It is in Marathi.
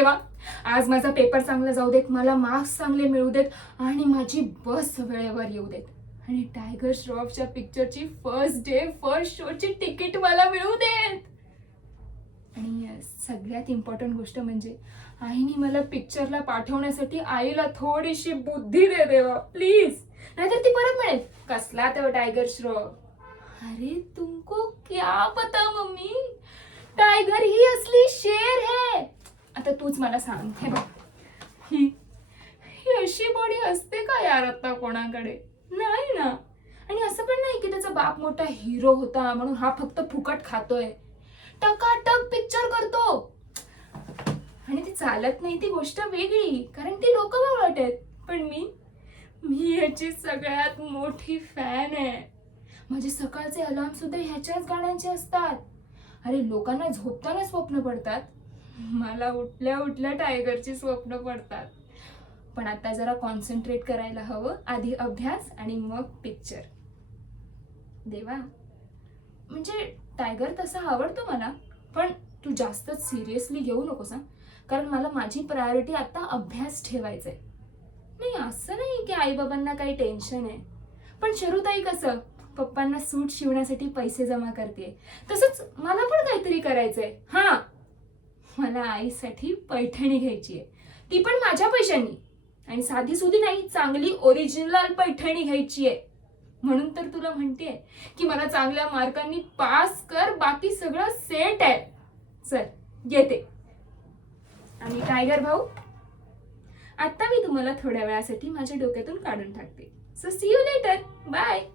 देवा, आज माझा पेपर चांगला जाऊ देत, मला मार्क्स चांगले मिळू देत आणि माझी बस वेळेवर येऊ देत आणि टायगर श्रॉफच्या पिक्चरची फर्स्ट डे फर्स्ट शोची तिकीट मला मिळू देत. आणि सगळ्यात इम्पॉर्टंट गोष्ट म्हणजे आईने मला पिक्चरला पाठवण्यासाठी आईला थोडीशी बुद्धी दे देवा प्लीज, नाहीतर ती परत म्हणेल कसला तो टायगर श्रॉफ. अरे तुमको क्या पता मम्मी, टायगर ही असली शेर है. आता तूच मला सांग, हे बघ, ही अशी बॉडी असते का यार आता कोणाकडे? नाही ना. आणि असं पण नाही की त्याचा बाप मोठा हिरो होता म्हणून हा फक्त फुकट खातोय. टकाटक पिक्चर करतो आणि ती चालत नाही ती गोष्ट वेगळी, कारण ती लोक बावळट आहेत. पण मी याची सगळ्यात मोठी फॅन आहे. माझे सकाळचे अलार्म सुद्धा ह्याच्याच गाण्यांचे असतात. अरे लोकांना झोपताना स्वप्न पडतात, मला उठल्या उठल्या टायगरची स्वप्न पडतात. पण आता जरा कॉन्सन्ट्रेट करायला हवं, आधी अभ्यास आणि मग पिक्चर. देवा, म्हणजे टायगर तसा आवडतो मला, पण तू जास्तच सिरियसली घेऊ नकोस, कारण मला माझी प्रायोरिटी आता अभ्यास ठेवायचा आहे. नाही असं नाही की आई बाबांना काही टेन्शन आहे, पण शरुताई कसं पप्पांना सूट शिवण्यासाठी पैसे जमा करते, तसंच मला पण काहीतरी करायचंय. हा, मला आईसाठी पैठणी घ्यायची आहे, ती पण माझ्या पैशांनी, आणि साधी सुधी नाही, चांगली ओरिजिनल पैठणी घ्यायची आहे. म्हणून तर तुला म्हणतेय की मला चांगल्या मार्कांनी पास कर, बाकी सगळं सेट आहे. चल येते. आणि टायगर भाऊ, आता मी तुम्हाला थोड्या वेळासाठी माझ्या डोक्यातून काढून टाकते. So see you later, bye.